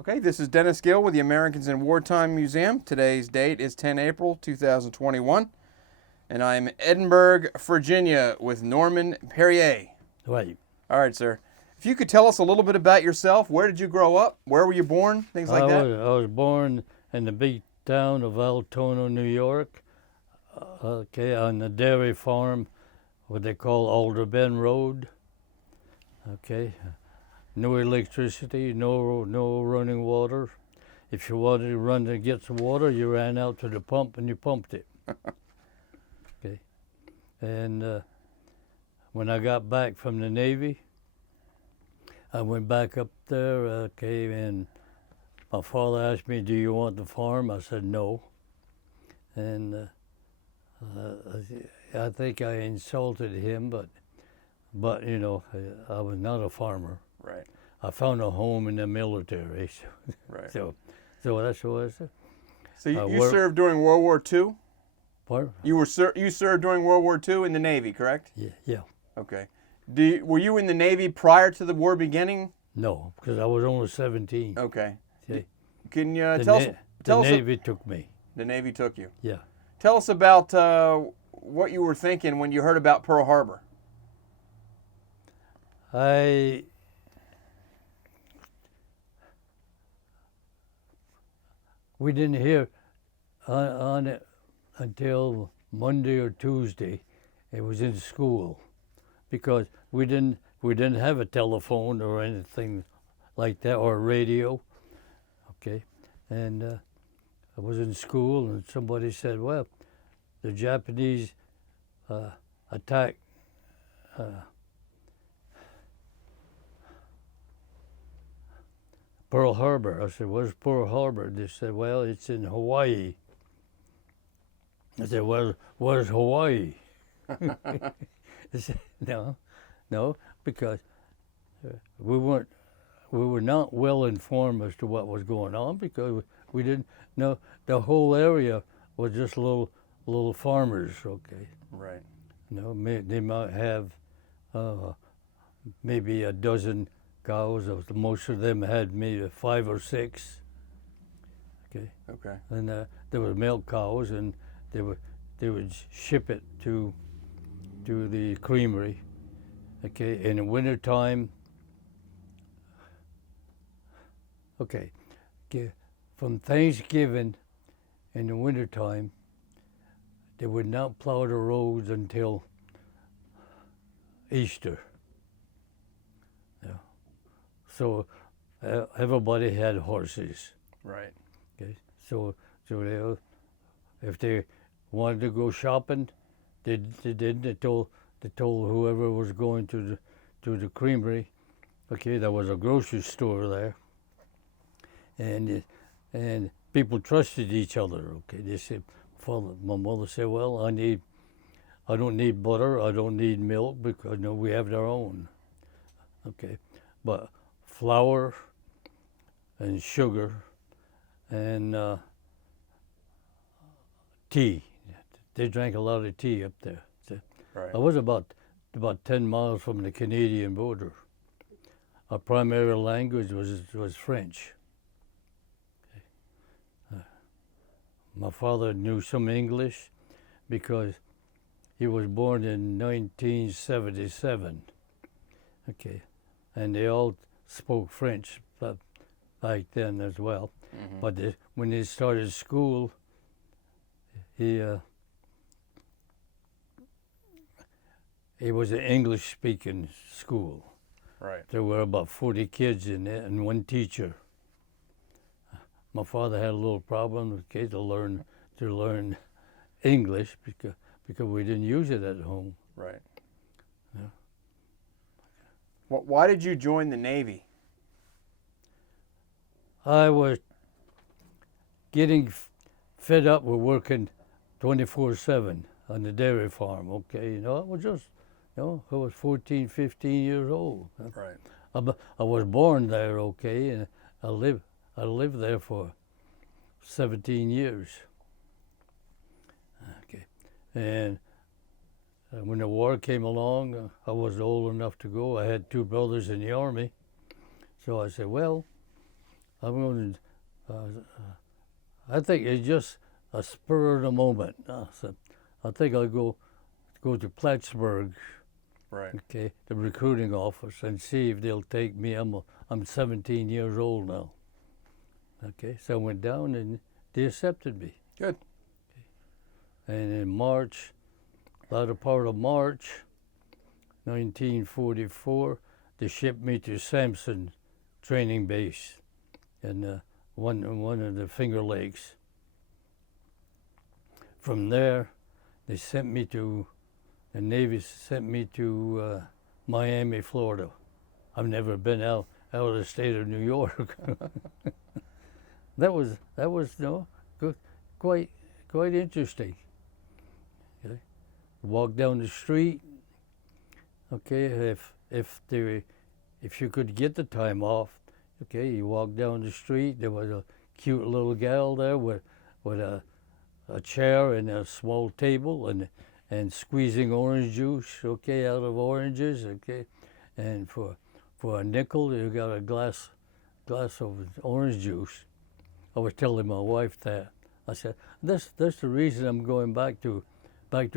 Okay, this is Dennis Gill with the Americans in Wartime Museum. Today's date is 10 April 2021, and I'm in Edinburgh, Virginia with Norman Peryea. Right. All right, sir. If you could tell us a little bit about yourself, where did you grow up? Where were you born? Things like that. I was born in the big town of Altona, New York, on the dairy farm, what they call Alder Bend Road. Okay, no electricity, no running water. If you wanted to run to get some water, you ran out to the pump and you pumped it. Okay, and when I got back from the Navy, I went back up there, and my father asked me, "Do you want the farm?" I said no, and I think I insulted him, but you know, I was not a farmer. Right. I found a home in the military, Right. so that's what I said. So you served during World War II? What? You served during World War II in the Navy, correct? Yeah. Okay. Were you in the Navy prior to the war beginning? No, because I was only 17. Okay. See, Can you the Navy took me. The Navy took you. Yeah. Tell us about what you were thinking when you heard about Pearl Harbor. We didn't hear on it until Monday or Tuesday. It was in school, because we didn't have a telephone or anything like that, or a radio. Okay, and I was in school, and somebody said, "Well, the Japanese attacked Pearl Harbor." I said, "Where's Pearl Harbor?" They said, "Well, it's in Hawaii." I said, "Well, where's Hawaii?" They said, no, because we were not well informed as to what was going on, because we didn't know. The whole area was just little farmers. Okay. Right. You know, they might have maybe a dozen cows. Most of them had maybe 5 or 6. Okay. Okay. And there were milk cows, and they would ship it to the creamery. Okay. In the wintertime. Okay. From Thanksgiving in the wintertime, they would not plow the roads until Easter. Yeah. So everybody had horses. Right. Okay. So if they wanted to go shopping, they did. They told whoever was going to the creamery. Okay, there was a grocery store there, and people trusted each other. Okay, they said, my mother said, "Well, I don't need butter, I don't need milk, because we have our own." Okay, but flour and sugar and tea. They drank a lot of tea up there. So Right. I was about 10 miles from the Canadian border. Our primary language was French. My father knew some English because he was born in 1977. Okay, and they all spoke French back then as well. Mm-hmm. But when they started school, it was an English-speaking school. Right. There were about 40 kids in it and one teacher. My father had a little problem with kids to learn English because we didn't use it at home. Right. Yeah. Why did you join the Navy? I was getting fed up with working 24/7 on the dairy farm. Okay, I was just, I was 14, 15 years old. Right. I was born there. Okay, and I lived there for 17 years. Okay, and when the war came along, I was old enough to go. I had 2 brothers in the Army, so I said, "Well, I'm going to. I think it's just a spur of the moment. So I think I'll go to Plattsburgh, Right. okay, the recruiting office, and see if they'll take me. I'm 17 years old now. Okay, so I went down and they accepted me. Good. And in March, latter part of March, 1944, they shipped me to Sampson training base in one of the Finger Lakes. From there, they sent me to, the Navy sent me to Miami, Florida. I've never been out of the state of New York. that was no good, quite interesting. Okay. Walk down the street. Okay, if you could get the time off, okay, you walk down the street. There was a cute little gal there with a chair and a small table and squeezing orange juice, okay, out of oranges, okay, and for a nickel you got a glass of orange juice. I was telling my wife that. I said, that's the reason I'm going back to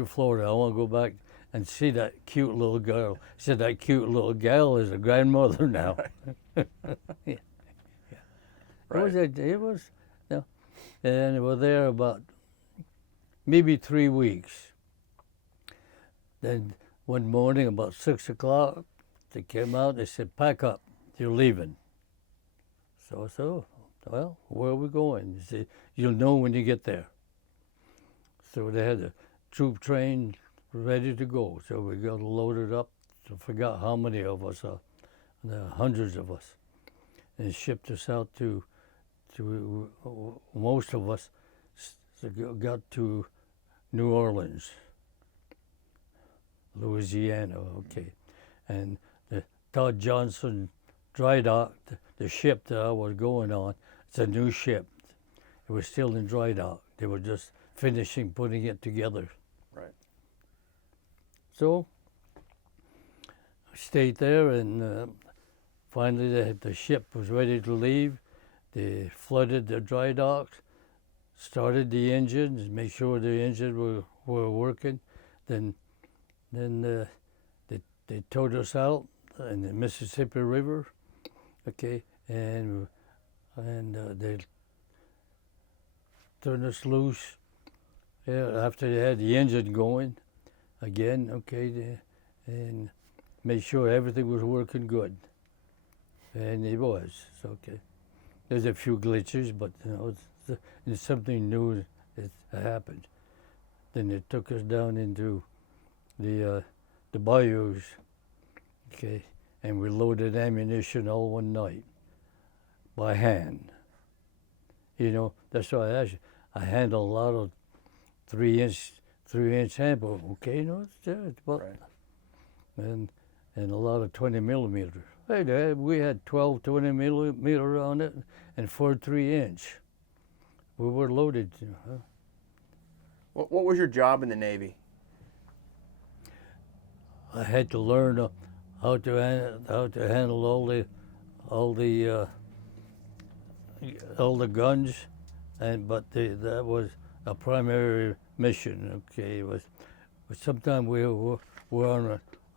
Florida. I want to go back and see that cute little girl. She said, that cute little gal is a grandmother now. Yeah. Right. It was, you know, and we were there about maybe 3 weeks. Then one morning about 6 o'clock, they came out, they said, pack up, you're leaving. So, well, where are we going? They said, you'll know when you get there. So they had a troop train ready to go. So we got loaded up. I forgot how many of us, there are hundreds of us, and shipped us out to most of us got to New Orleans, Louisiana, okay. And the Todd Johnson dry dock, the ship that I was going on, it's a new ship. It was still in dry dock. They were just finishing putting it together. Right. So I stayed there, and finally the ship was ready to leave. They flooded the dry docks, started the engines, made sure the engines were working. Then they towed us out in the Mississippi River, okay, and they turned us loose. Yeah, after they had the engine going again, okay, and made sure everything was working good, and it was okay. There's a few glitches, but you know, it's something new that happened. Then they took us down into the bayous, okay, and we loaded ammunition all one night by hand. You know, that's why I handle a lot of 3-inch handle, okay, you know, it's about, Right. and a lot of 20 millimeter. Hey, we had 12 20 millimeter on it and 4 3-inch. We were loaded. You know. What was your job in the Navy? I had to learn how to handle all the guns, but that was a primary mission. Okay, it was. But sometimes we were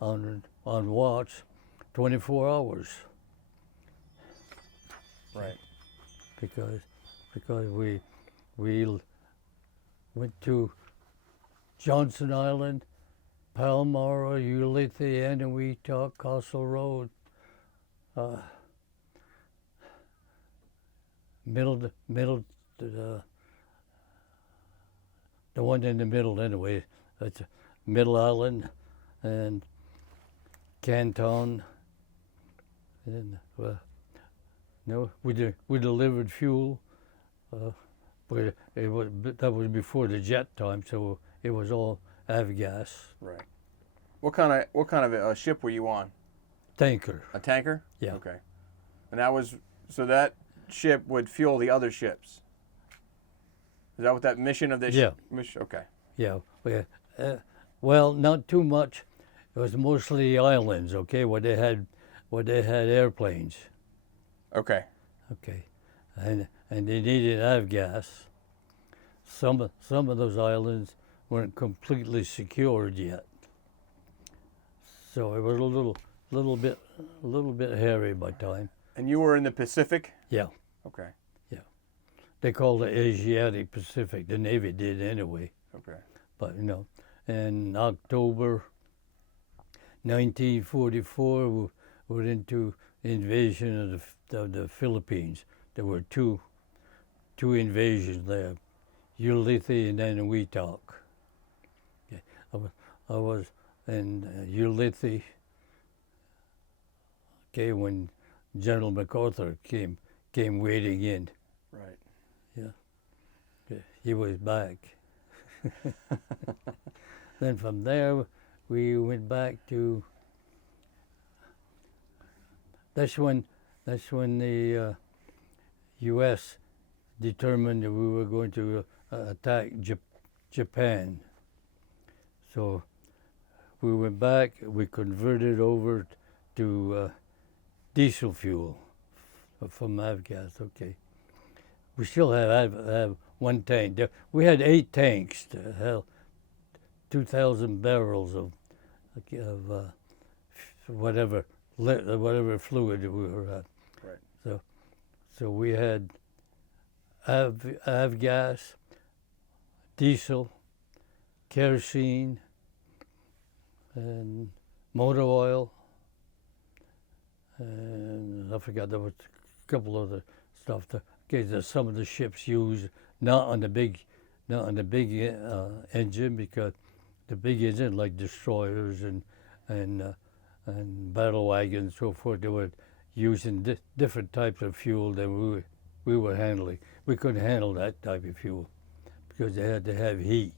on watch, 24 hours. Right. Because we went to Johnson Island, Palmyra, Ulithi, Eniwetok, Castle Road, the one in the middle anyway. That's Middle Island and Canton, and no, we delivered fuel, but that was before the jet time, so it was all avgas. Right. What kind of a ship were you on? Tanker. A tanker? Yeah. Okay. And that ship would fuel the other ships. Is that what that mission of this? Yeah. Mission? Okay. Yeah. Well, not too much. It was mostly islands, okay, where they had airplanes. Okay. Okay. and they needed avgas. Some of those islands weren't completely secured yet, so it was a little bit hairy by time. And you were in the Pacific? Yeah, Okay. they called it Asiatic Pacific. The Navy did anyway. Okay. But in October 1944, we were into invasion of the Philippines. There were two invasions there, Ulithi and then Weetalk. Okay. I was in Ulithi. Okay, when General MacArthur came wading in. Right. Yeah. Okay. He was back. Then from there, we went back to. That's when the U.S. determined that we were going to attack Japan. So we went back. We converted over to diesel fuel from avgas. Okay. We still have one tank. We had 8 tanks to hell. 2,000 barrels of whatever fluid we were at. Right. So we had avgas, diesel, kerosene, and motor oil, and I forgot there was a couple other stuff that some of the ships used, not on the big engine, because the big engine, like destroyers and battle wagons and so forth, they were using different types of fuel than we were handling. We couldn't handle that type of fuel because they had to have heat.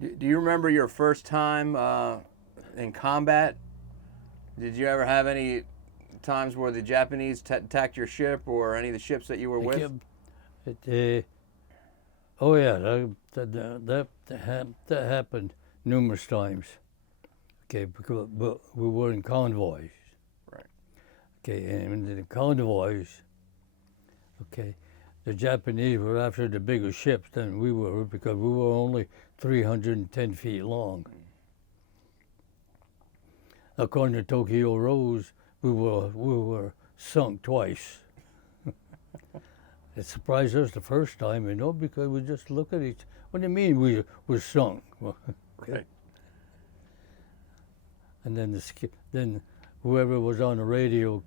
Right. Do you remember your first time in combat? Did you ever have any times where the Japanese attacked your ship or any of the ships that you were with? Oh yeah, that happened numerous times. Okay, but we were in convoys. Right. Okay, and in the convoys, okay, the Japanese were after the bigger ships than we were because we were only 310 feet long. According to Tokyo Rose, we were sunk twice. It surprised us the first time, because we just look at each. What do you mean we were sunk? Okay. Right. And then whoever was on the radio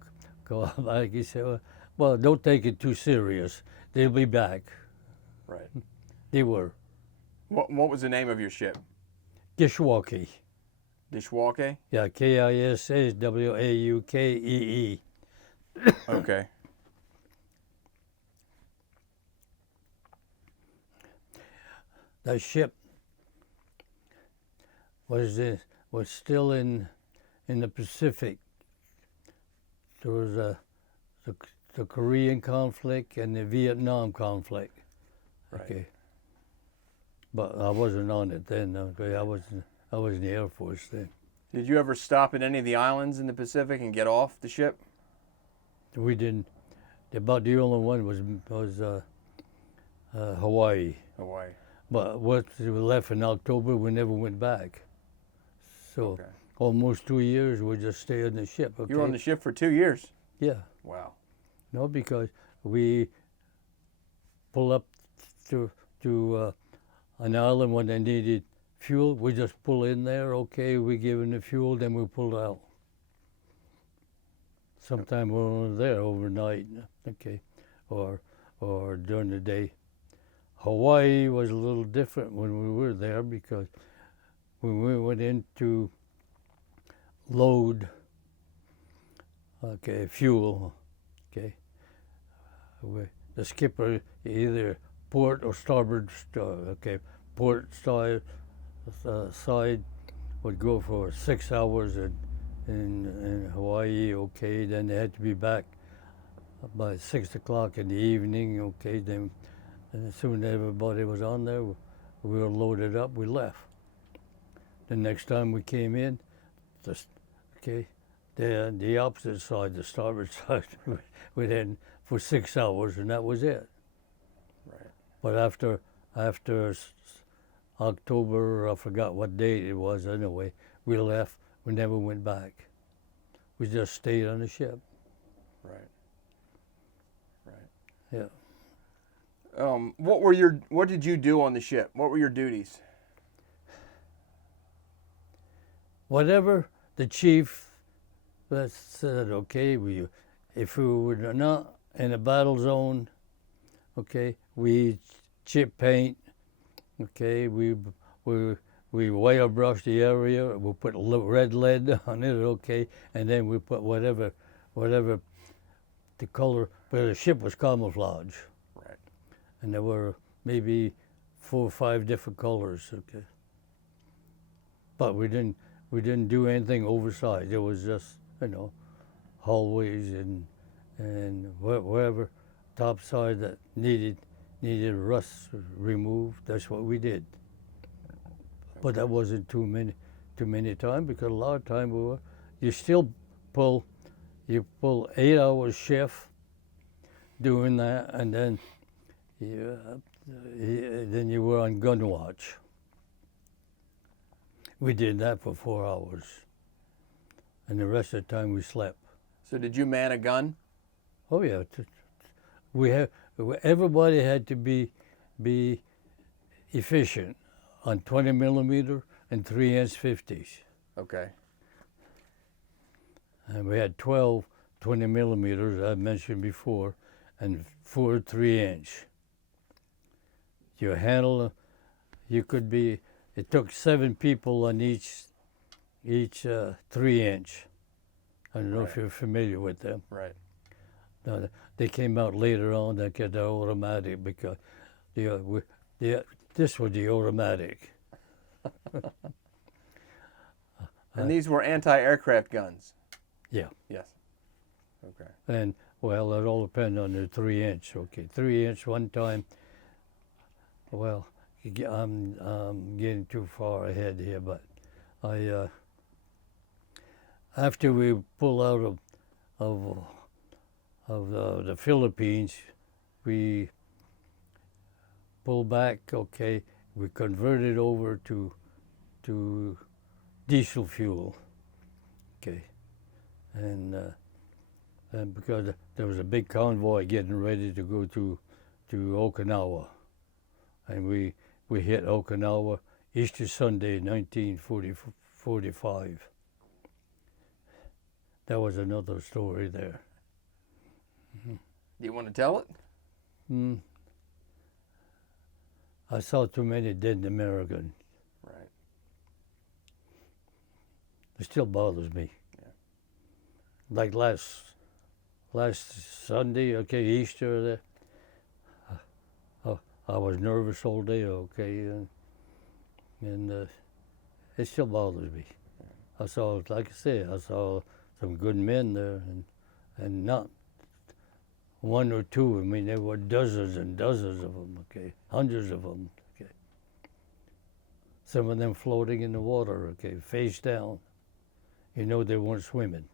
called back. He said, "Well, don't take it too serious. They'll be back." Right. They were. What was the name of your ship? Kishwaukee. Dishwaukee? Yeah, Kiswaukee. Okay. That ship was still in the Pacific. There was the Korean conflict and the Vietnam conflict. Right. Okay. But I wasn't on it then. Okay, I was in the Air Force then. Did you ever stop at any of the islands in the Pacific and get off the ship? We didn't. About the only one was Hawaii. Hawaii. But once we left in October, we never went back. So Okay. almost 2 years we just stayed on the ship. Okay? You were on the ship for 2 years? Yeah. Wow. No, because we pull up to an island when they needed fuel. We just pull in there. Okay, we give them the fuel, then we pull out. Sometime we're only there overnight. Okay, or during the day. Hawaii was a little different when we were there because when we went in to load, fuel, the skipper either port or starboard, port side would go for 6 hours in Hawaii, then they had to be back by 6 o'clock in the evening, then. And as soon as everybody was on there, we were loaded up, we left. The next time we came in, the the opposite side, the starboard side, went in for 6 hours, and that was it. Right. But after October, I forgot what date it was anyway, we left. We never went back. We just stayed on the ship. Right. Right. Yeah. What did you do on the ship? What were your duties? Whatever the chief said, okay, if we were not in a battle zone, okay, we chip paint, okay, we wire brush the area, we put red lead on it, okay, and then we put whatever the color, but the ship was camouflage. Right. And there were maybe 4 or 5 different colors, okay. But we didn't do anything oversized. It was just, hallways and wherever topside that needed rust removed. That's what we did. But that wasn't too many times, because a lot of time you pull 8 hours shift doing that, and then you were on gun watch. We did that for 4 hours, and the rest of the time we slept. So did you man a gun? Oh yeah, everybody had to be efficient on 20 millimeter and 3-inch 50s. Okay. And we had 12 20 millimeters, I mentioned before, and 4 3-inch. It took 7 people on each 3-inch. I don't know if you're familiar with them. Right. No, they came out later on that got the automatic, because this was the automatic. And these were anti-aircraft guns? Yeah. Yes. Okay. And, well, it all depends on the 3-inch. Okay, 3-inch one time. Well, I'm getting too far ahead here, but after we pull out of the Philippines, we pull back. Okay, we converted over to diesel fuel. Okay, and because there was a big convoy getting ready to go to Okinawa, and we hit Okinawa Easter Sunday, 1945. That was another story there. Do you want to tell it? I saw too many dead Americans. Right. It still bothers me. Yeah. Like last Sunday, okay, Easter, I was nervous all day, okay, and it still bothers me. I saw, like I said, some good men there, and not 1 or 2. I mean, there were dozens and dozens of them, okay, hundreds of them, okay. Some of them floating in the water, okay, face down. You know they weren't swimming.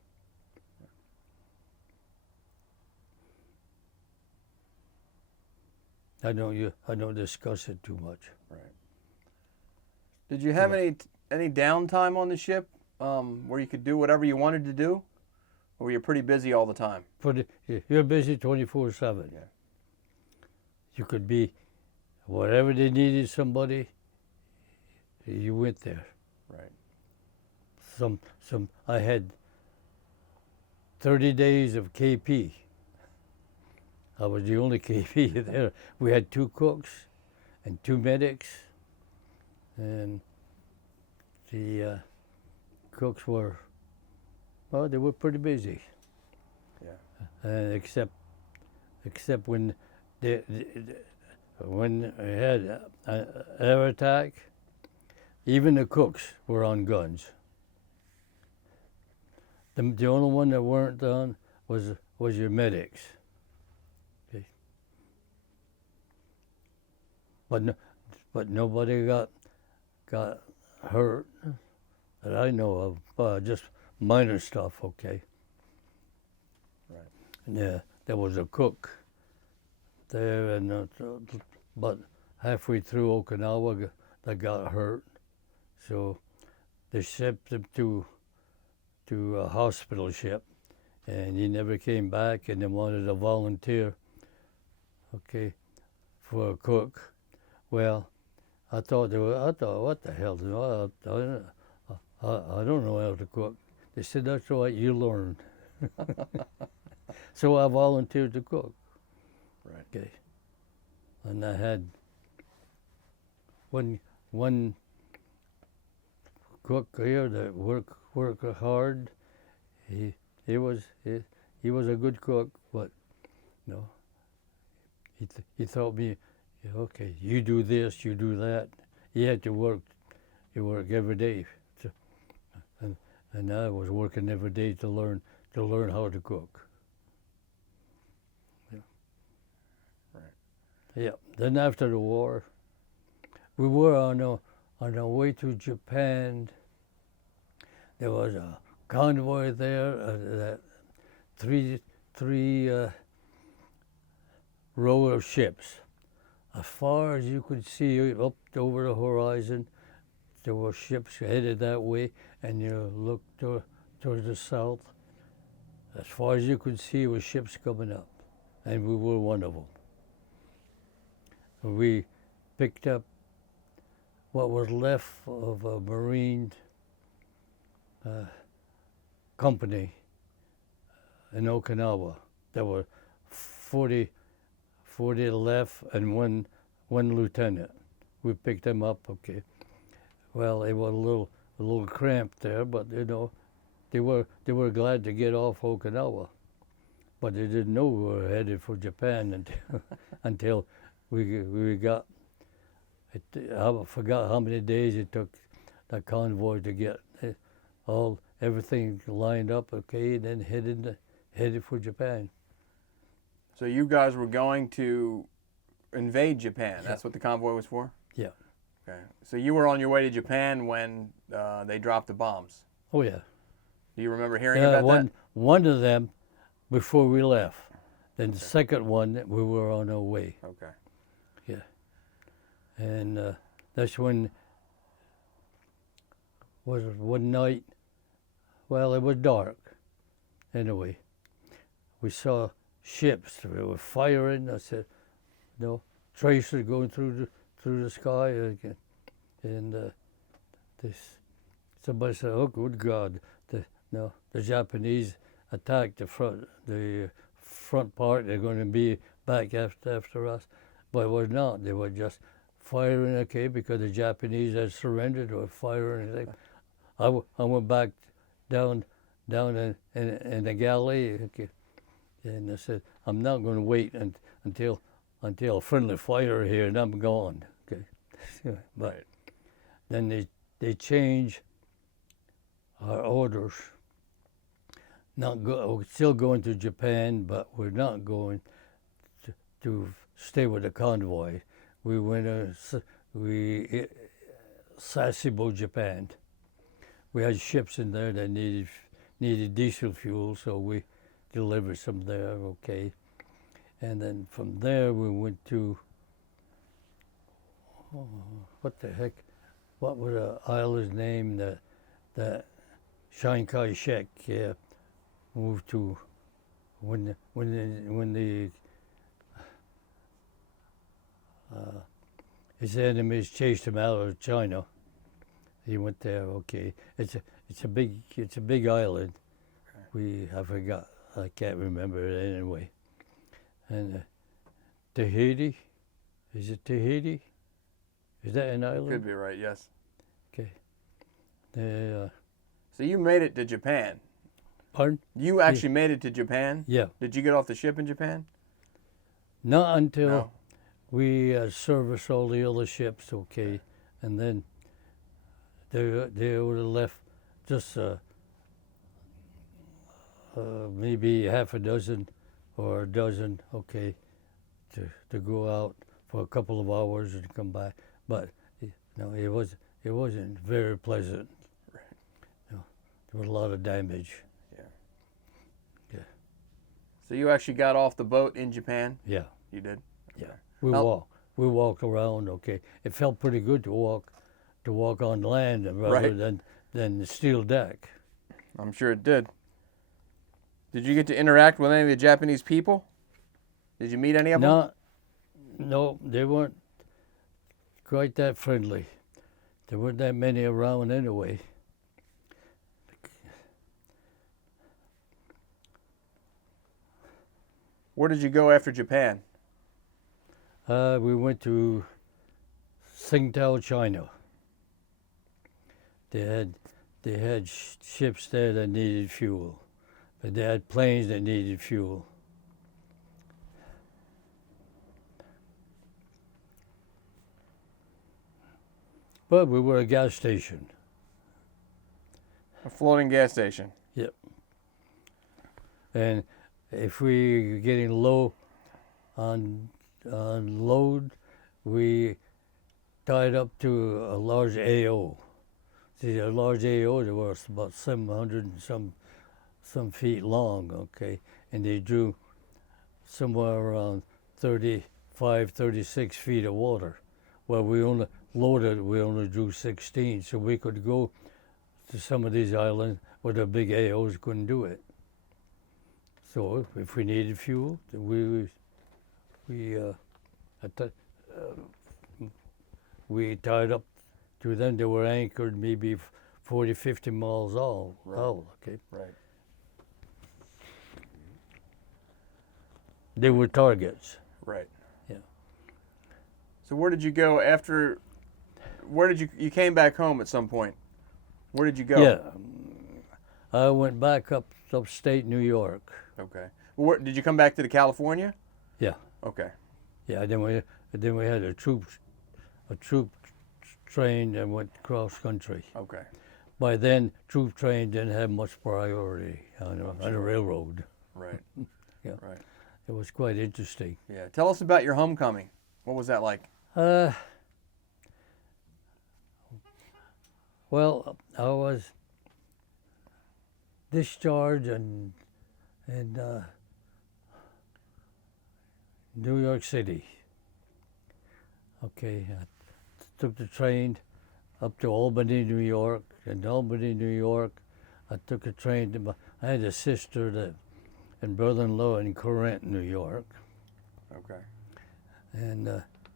I don't discuss it too much. Right. Did you have any downtime on the ship where you could do whatever you wanted to do, or were you pretty busy all the time? You're busy 24/7. Yeah. You could be whatever they needed somebody. You went there. Right. I had 30 days of KP. I was the only KP there. We had 2 cooks and 2 medics, and the cooks were pretty busy. Yeah. Except when when I had an air attack, even the cooks were on guns. The only one that weren't on was your medics. Okay. But nobody got hurt that I know of. Just minor stuff, okay. Right. Yeah, there was a cook there, and but halfway through Okinawa, they got hurt, so they shipped him to a hospital ship, and he never came back, and they wanted a volunteer, okay, for a cook. Well, I thought, what the hell? I don't know how to cook. They said, that's right, you learn. So I volunteered to cook. Right. Okay. And I had one cook here that worked hard. He was a good cook, but no, he taught me, okay, you do this, you do that. He had to work. He worked every day, and I was working every day to learn how to cook. Yeah. Right. Yeah. Then after the war, we were on our way to Japan. There was a convoy there, that three row of ships. As far as you could see up over the horizon, there were ships headed that way, and you looked towards the south. As far as you could see, were ships coming up, and we were one of them. We picked up what was left of a Marine company in Okinawa. There were 40 left and one lieutenant. We picked them up, okay. Well, they were a little cramped there, but they were glad to get off Okinawa. But they didn't know we were headed for Japan until we got. I forgot how many days it took that convoy to get everything lined up, okay, and then headed for Japan. So you guys were going to invade Japan. Yeah. That's what the convoy was for? Yeah. Okay. So you were on your way to Japan when they dropped the bombs. Oh yeah. Do you remember hearing about that? One of them before we left. Then the second one, we were on our way. Okay. Yeah. And that's when was one night. Well, it was dark. Anyway, we saw ships. They were firing. I said, no, tracers going through the sky again. And somebody said, oh, good God. The Japanese attacked the front part. They're going to be back after us. But it was not. They were just firing, okay, because the Japanese had surrendered or firing. I went back down in the galley, okay, and I said, I'm not going to wait until a friendly fire here, and I'm gone, okay. But right. Then they changed our orders. We're still going to Japan, but we're not going to stay with the convoy. We went Sasebo, Japan. We had ships in there that needed diesel fuel, so we delivered some there, okay. And then from there we went to, what the heck, what was the island's name that Chiang Kai-shek moved to when his enemies chased him out of China. He went there, okay. It's a big island. I forgot. I can't remember it anyway. And Tahiti, is it Tahiti? Is that an island? Could be right, yes. Okay. So you made it to Japan. Pardon? You actually made it to Japan? Yeah. Did you get off the ship in Japan? Not until No. we serviced all the other ships, okay, and then they would have left just maybe half a dozen or a dozen, okay, to go out for a couple of hours and come back. But it wasn't very pleasant. No. There was a lot of damage. So you actually got off the boat in Japan? Yeah. You did? Yeah. Okay. We walked around. Okay. It felt pretty good to walk on land rather Right. than the steel deck. I'm sure it did. Did you get to interact with any of the Japanese people? Did you meet any of them? No, they weren't quite that friendly. There weren't that many around anyway. Where did you go after Japan? We went to Tsingtao, China. They had ships there that needed fuel, but they had planes that needed fuel. But we were a gas station. A floating gas station. Yep. And if we were getting low on load, we tied up to a large AO. See, a large AO, they were about 700 and some feet long, okay? And they drew somewhere around 35, 36 feet of water. Well, we only drew 16, so we could go to some of these islands where the big AOs couldn't do it. So if we needed fuel, we tied up to them. They were anchored maybe 40, 50 miles out. Okay. Right. They were targets. Right. Yeah. So where did you go after? You came back home at some point? Where did you go? Yeah. I went back upstate New York. Okay. Did you come back to California? Yeah. Okay. Yeah. Then we had a troop train that went cross country. Okay. By then, troop train didn't have much priority on a railroad. Right. Yeah. Right. It was quite interesting. Yeah. Tell us about your homecoming. What was that like? Well, I was discharged in New York City. Okay, I took the train up to Albany, New York. In Albany, New York, I took a train to I had a sister and brother-in-law in Corinth, New York. Okay. And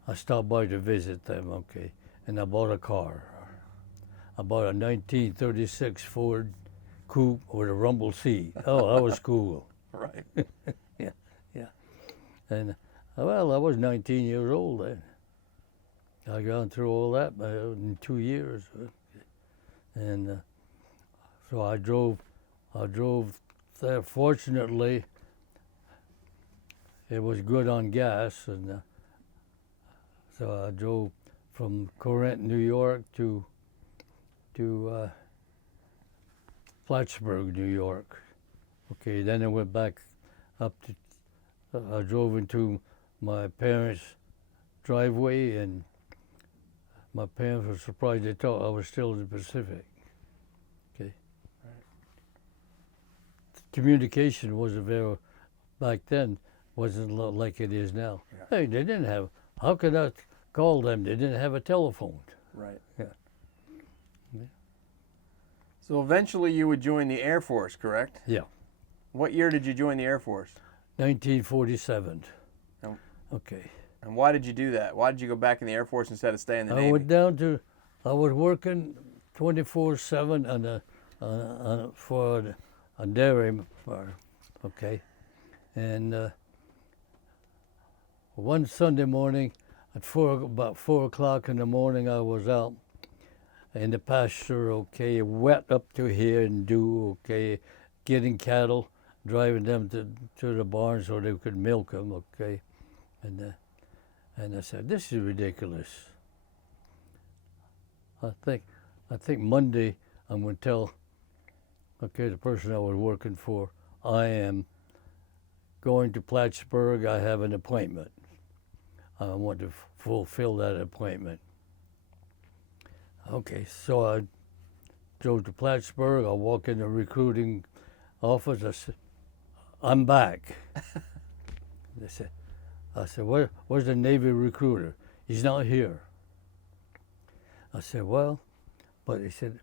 I stopped by to visit them, okay, and I bought a car. I bought a 1936 Ford Coupe with a rumble seat. Oh, that was cool. Right. Yeah. And, well, I was 19 years old then. I gone through all that in 2 years. And so I drove there. Fortunately, it was good on gas, and so I drove from Corinth, New York to Plattsburgh, New York. Okay, then I went back up to, I drove into my parents' driveway, and my parents were surprised. They thought I was still in the Pacific. Okay. Right. Communication wasn't very, back then, wasn't like it is now. Yeah. Hey, they didn't have, how could I call them? They didn't have a telephone. Right. Yeah. So eventually you would join the Air Force, correct? Yeah. What year did you join the Air Force? 1947. Oh. Okay. And why did you do that? Why did you go back in the Air Force instead of staying in the Navy? I was working 24/7 for a dairy farm, okay? And one Sunday morning at about 4 o'clock in the morning, I was out in the pasture, okay, wet up to here and dew, okay, getting cattle, driving them to the barn so they could milk them, okay? And I said, this is ridiculous. I think Monday I'm going to tell, okay, the person I was working for, I am going to Plattsburgh. I have an appointment. I want to fulfill that appointment. Okay, so I drove to Plattsburgh. I walk in the recruiting office. I said, "I'm back." They said, I said, where's the Navy recruiter? He's not here. I said, well, but he said,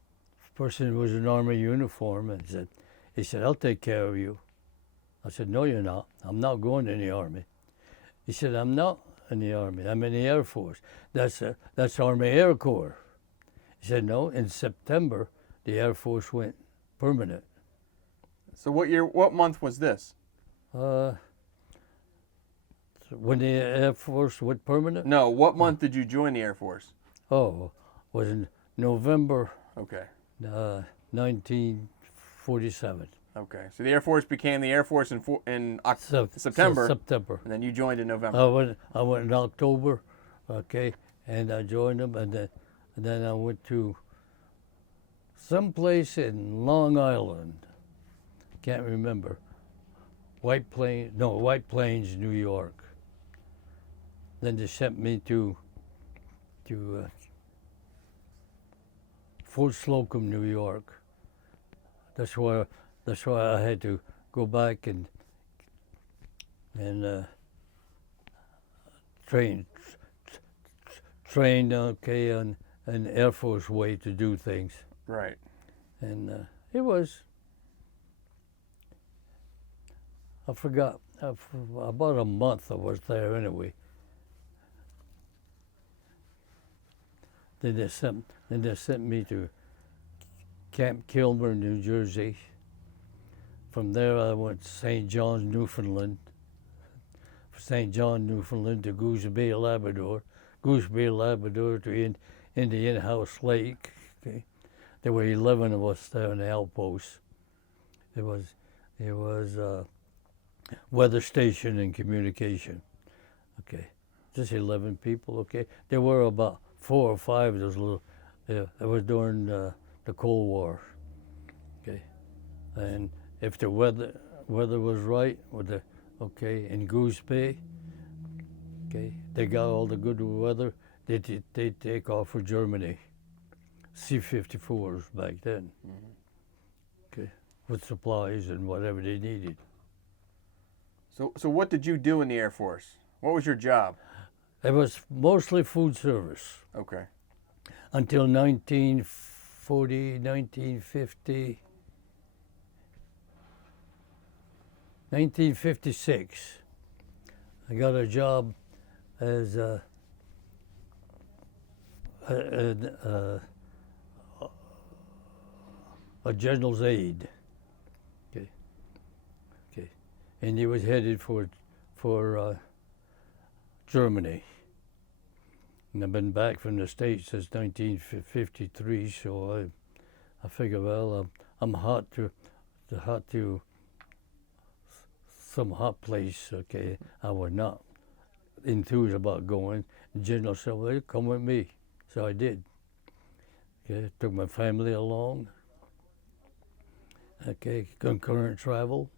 person was in Army uniform and he said, I'll take care of you. I said, no, you're not. I'm not going in the Army. He said, I'm not in the Army. I'm in the Air Force. That's Army Air Corps. He said, no, in September, the Air Force went permanent. So what month was this? When the Air Force went permanent? No, what month did you join the Air Force? Oh, was in November Okay. 1947. Okay. So the Air Force became the Air Force in September. September. And then you joined in November. I went in October, okay, and I joined them, and then I went to someplace in Long Island. Can't remember. White Plains, New York. Then they sent me to Fort Slocum, New York. That's why I had to go back and train, okay, on an Air Force way to do things. Right. And it was, I forgot, about a month I was there anyway. Then they sent me to Camp Kilmer, New Jersey. From there I went to St. John's, Newfoundland. From St. John, Newfoundland to Goose Bay, Labrador. Goose Bay, Labrador to Indian House Lake. Okay. There were 11 of us there in the outpost. It was weather station and communication. Okay, just 11 people. Okay, there were about 4 or 5 of those little. It was during the Cold War. Okay, and if the weather was right with in Goose Bay, okay, they got all the good weather. They'd take off for Germany. C-54s back then. Mm-hmm. Okay, with supplies and whatever they needed. So what did you do in the Air Force? What was your job? It was mostly food service. Okay. Until 1940, 1950, 1956. I got a job as a general's aide. Okay, and he was headed for Germany. And I've been back from the States since 1953, so I figure, well, I'm hot to some hot place. Okay, I was not enthused about going. The general said, well, come with me. So I did. Okay, took my family along. Okay, concurrent travel.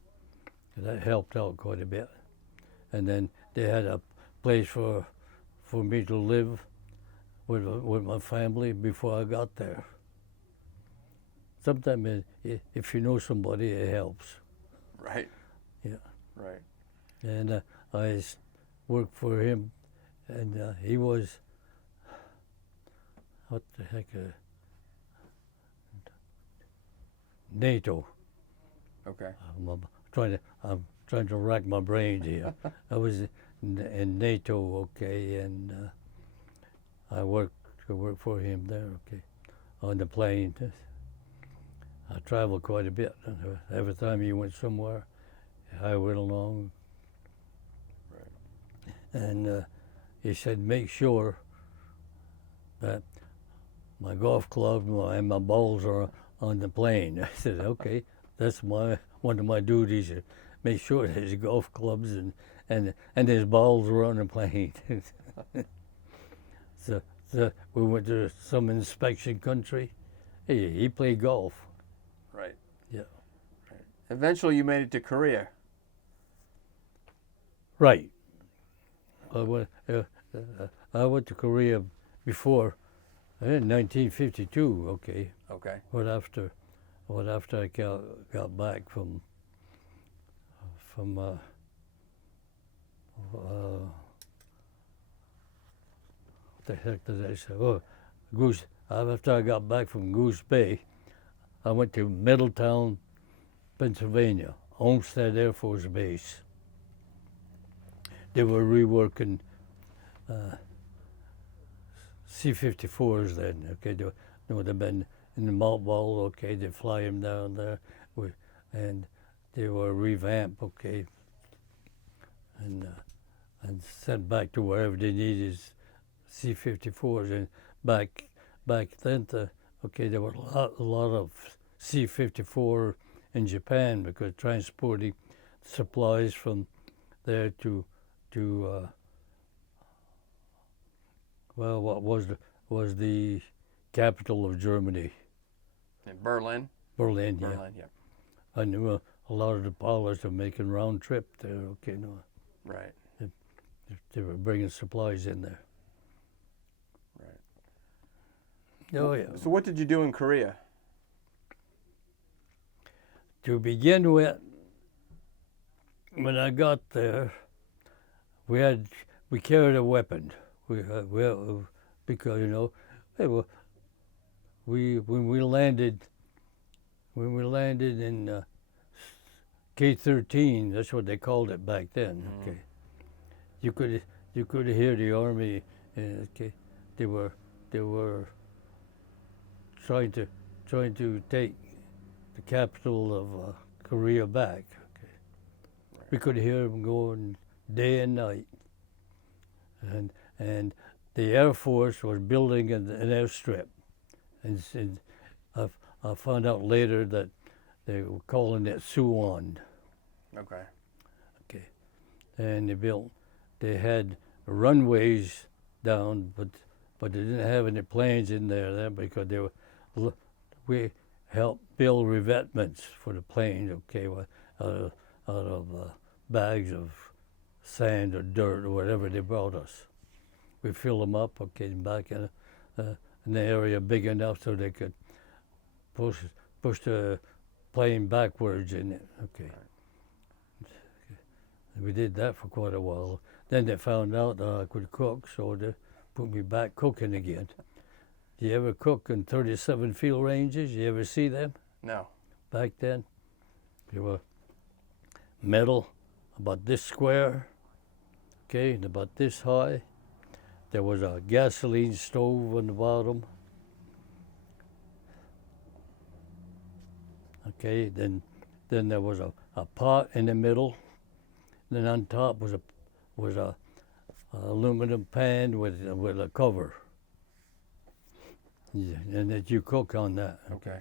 That helped out quite a bit. And then they had a place for me to live with my family before I got there. Sometimes if you know somebody, it helps. Right. Yeah. Right. And I worked for him, and he was, what the heck, NATO. Okay. I'm trying to rack my brains here. I was in NATO, okay, and I worked for him there, okay, on the plane. I traveled quite a bit. Every time he went somewhere, I went along. Right. And he said, make sure that my golf club and my balls are on the plane. I said, okay, that's one of my duties. Make sure his golf clubs and his balls were on the plane. so we went to some inspection country. He played golf. Right. Yeah. Right. Eventually, you made it to Korea. Right. I went to Korea before In 1952, okay. Okay. What after I got back from what the heck did I say? Oh, Goose. After I got back from Goose Bay, I went to Middletown, Pennsylvania, Olmsted Air Force Base. They were reworking C-54s then. Okay, they would have been in the mothball. Okay, they fly them down there, and they were revamped. Okay, and sent back to wherever they needed C-54s. And back then, okay, there were a lot of C-54 in Japan because transporting supplies from there to well, what was the capital of Germany? In Berlin. Berlin, yeah. Berlin, yeah. I knew a lot of the pilots were making round trip there. Okay, no, Right. they were bringing supplies in there. Right. Oh yeah. So what did you do in Korea? To begin with, when I got there, we carried a weapon. Because when we landed in K-13, that's what they called it back then. Okay, you could hear the army. Okay, they were trying to take the capital of Korea back. Okay, Right. we could hear them going day and night, and the Air Force was building an airstrip, and I found out later that they were calling it Suwon. Okay. Okay, and they had runways down, but they didn't have any planes in there because we helped build revetments for the planes. Okay, out of bags of sand or dirt or whatever they brought us. We fill them up, okay, back in an area big enough so they could push the plane backwards in it. Okay. We did that for quite a while. Then they found out that I could cook, so they put me back cooking again. Do you ever cook in 37 field ranges? You ever see them? No. Back then, they were metal, about this square, okay, and about this high. There was a gasoline stove on the bottom. Okay, then there was a pot in the middle. Then on top was a aluminum pan with a cover. Yeah, and that you cook on that. Okay.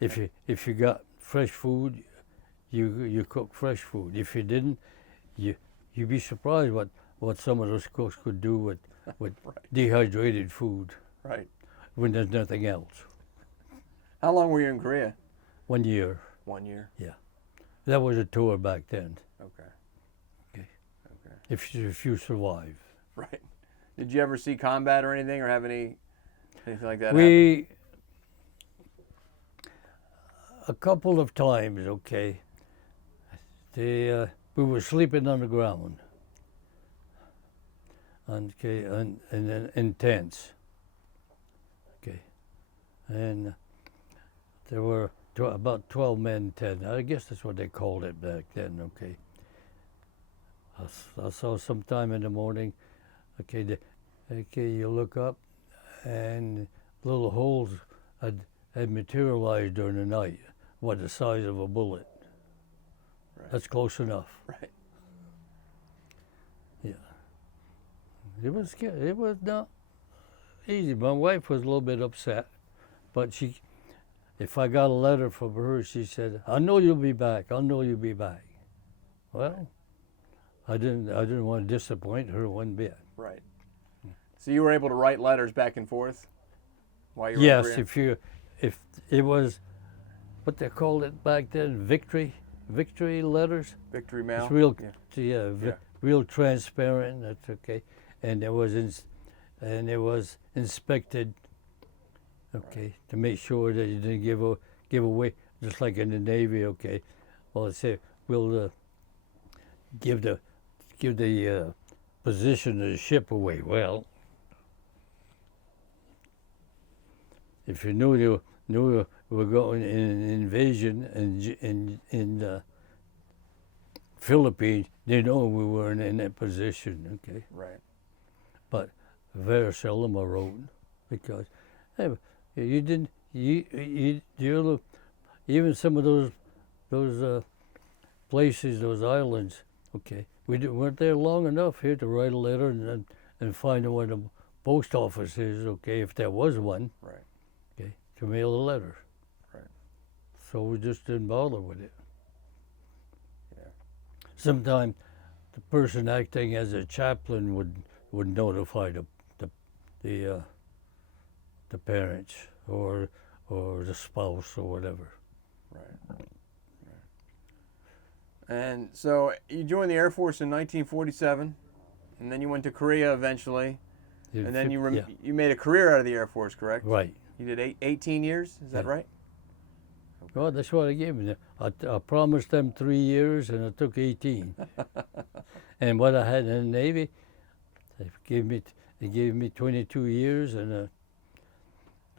If you got fresh food, you cook fresh food. If you didn't, you'd be surprised what some of those cooks could do with Right. dehydrated food Right. when there's nothing else. How long were you in Korea? 1 year. 1 year. That was a tour back then. Okay. Okay. Okay. If you survive. Right. Did you ever see combat or anything, or have anything like that happen? We a couple of times, okay. We were sleeping on the ground. Okay, and in tents. Okay, and there were about 12 men tent. I guess that's what they called it back then. Okay. I saw sometime in the morning. Okay, you look up, and little holes had materialized during the night. What, the size of a bullet? Right. That's close enough. Right. Yeah. It was not easy. My wife was a little bit upset, but if I got a letter from her, she said, "I know you'll be back. I know you'll be back." Well, I didn't want to disappoint her one bit. Right. So you were able to write letters back and forth while you were in Yes, Korea? if it was what they called it back then, victory letters. Victory mail. It's real, Yeah. real transparent. That's okay. And there was and it was inspected, okay, to make sure that you didn't give away, just like in the Navy, okay. Well, they say we'll give the position of the ship away. Well, if you knew you were going in an invasion in Philippines, they know we weren't in that position, okay. Right. But very seldom I wrote because hey, you didn't you look, even some of those places, those islands, okay. Weren't there long enough here to write a letter and find out where the post office is, okay, if there was one. Right. Okay, to mail a letter. Right. So we just didn't bother with it. Yeah. Sometimes the person acting as a chaplain would notify the parents or the spouse or whatever. Right. And so you joined the Air Force in 1947, and then you went to Korea eventually, and then you made a career out of the Air Force, correct? Right. You did 18 years, is that right? Well, that's what I gave them. I promised them 3 years, and I took 18. And what I had in the Navy, they gave me 22 years, and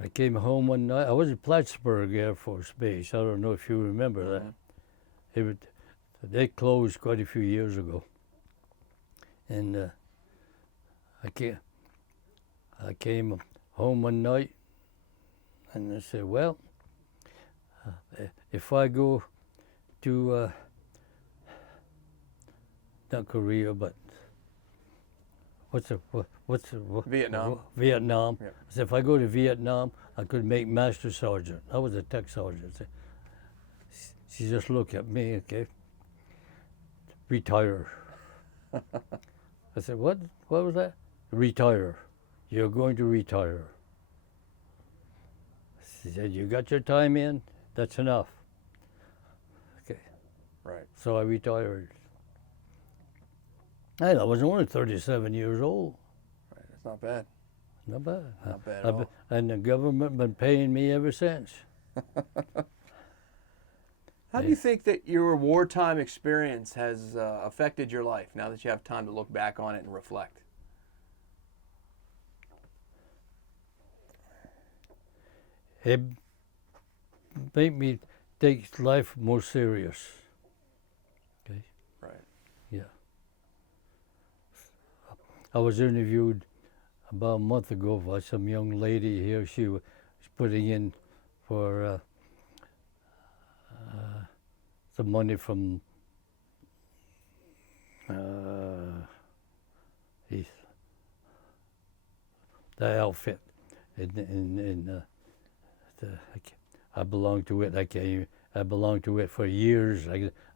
I came home one night. I was at Plattsburgh Air Force Base. I don't know if you remember that. They closed quite a few years ago, and I came home one night, and I said, well, if I go to not Korea, but Vietnam. Vietnam. Yep. I said, if I go to Vietnam, I could make Master Sergeant. I was a tech sergeant. She just looked at me, okay, retire. I said, what? What was that? Retire. You're going to retire. She said, you got your time in? That's enough. Okay. Right. So I retired. And I was only 37 years old. Right. That's not bad. Not bad. Not bad at all. And the government been paying me ever since. How do you think that your wartime experience has affected your life now that you have time to look back on it and reflect? It made me take life more serious. Okay. Right. Yeah. I was interviewed about a month ago by some young lady here. She was putting in for some money from the outfit, I belonged to it. I belonged to it for years.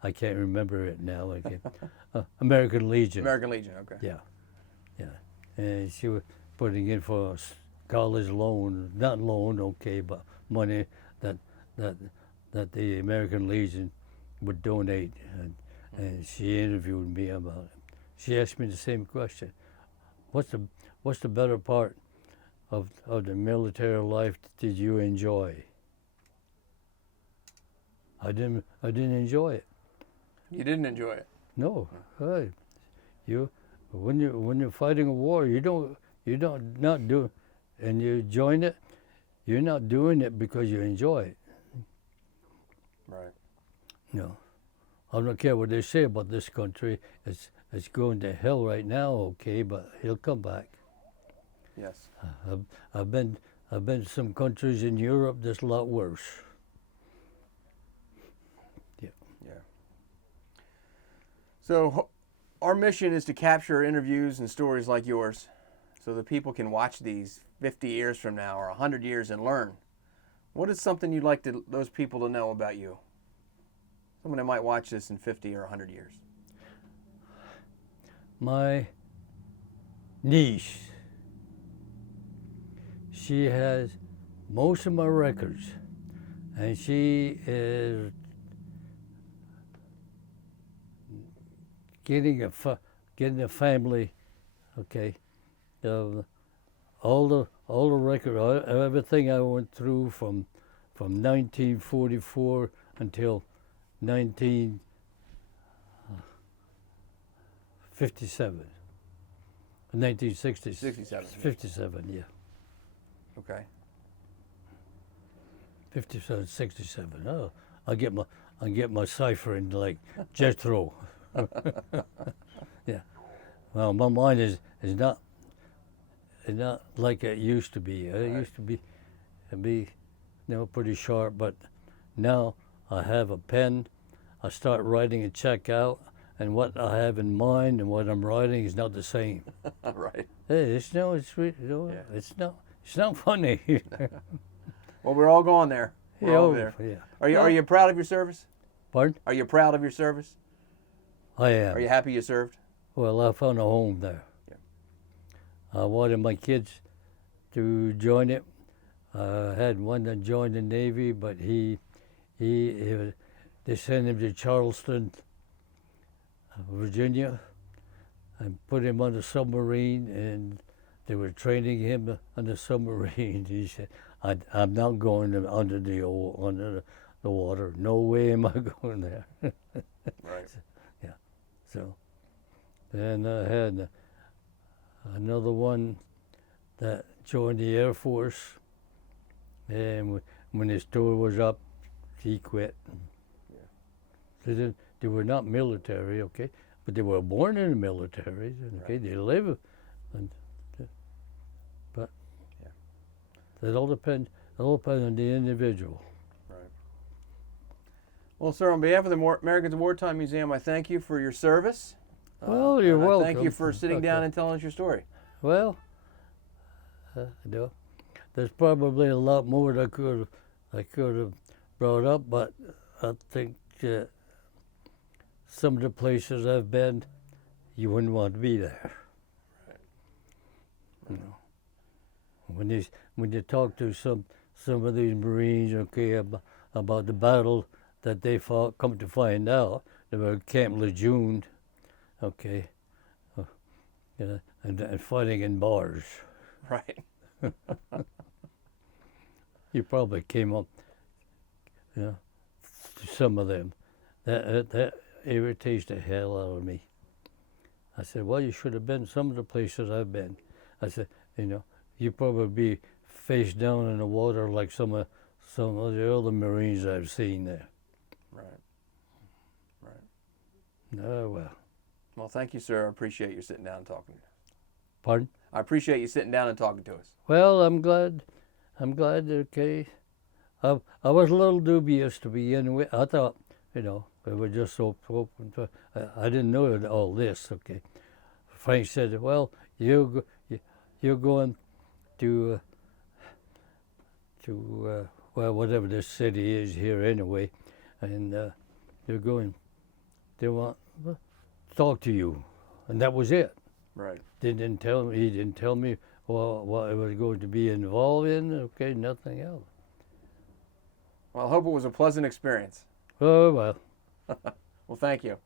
I can't remember it now. American Legion. American Legion. Okay. Yeah, yeah. And she was putting in for a college loan, not loan, okay, but money that the American Legion would donate, and she interviewed me about it. She asked me the same question: what's the better part of the military life did you enjoy? I didn't enjoy it. You didn't enjoy it. No, hey, when you're fighting a war, you don't not do, and you join it. You're not doing it because you enjoy it. Right. No, I don't care what they say about this country. It's going to hell right now, okay, but he'll come back. Yes. I've been to some countries in Europe that's a lot worse. Yeah. Yeah. So our mission is to capture interviews and stories like yours so that people can watch these 50 years from now or 100 years and learn. What is something you'd like those people to know about you? Someone that might watch this in 50 or 100 years. My niece, she has most of my records, and she is getting a family, okay, of all the record, everything I went through from 1944 until 1957, 1960, 67. 57, yeah, Okay. 57, 67. Oh, I get my cipher in like Jethro. Yeah. Well, my mind is not like it used to be. It used to be pretty sharp, but now I have a pen. I start writing a check out, and what I have in mind and what I'm writing is not the same. Right. Hey, it's Yeah. it's not funny. Well, we're all going there. We're all there. Yeah. Are you proud of your service? Pardon? Are you proud of your service? I am. Are you happy you served? Well, I found a home there. Yeah. I wanted my kids to join it. I had one that joined the Navy, but they sent him to Charleston, Virginia, and put him on a submarine, and they were training him on the submarine. He said, I'm not going under the water. No way am I going there. Right. Yeah. So then I had another one that joined the Air Force, and when his tour was up, he quit. Yeah. They were not military, okay, but they were born in the military, okay. Right. They live, but yeah. It all depends on the individual. Right. Well, sir, on behalf of the Americans Wartime Museum, I thank you for your service. Well, you're welcome. Thank you for sitting down and telling us your story. Well, there's probably a lot more that I could have brought up, but I think some of the places I've been, you wouldn't want to be there. Right. You know, when you talk to some of these Marines, okay, about the battle that they fought, come to find out they were at Camp Lejeune, okay, and fighting in bars. Right. You probably came up, to some of them. That irritates the hell out of me. I said, well, you should have been some of the places I've been. I said, you probably be face down in the water like some of the other Marines I've seen there. Right. Right. Oh, well. Well, thank you, sir. I appreciate you sitting down and talking to us. Pardon? I appreciate you sitting down and talking to us. Well, I'm glad, okay. I was a little dubious to begin with. I thought, they were just so open to, I didn't know all this, okay. Frank said, well, you're going to well, whatever this city is here anyway, and they want to talk to you, and that was it. Right. He didn't tell me what I was going to be involved in. Okay, nothing else. Well, I hope it was a pleasant experience. Oh well. Well, thank you.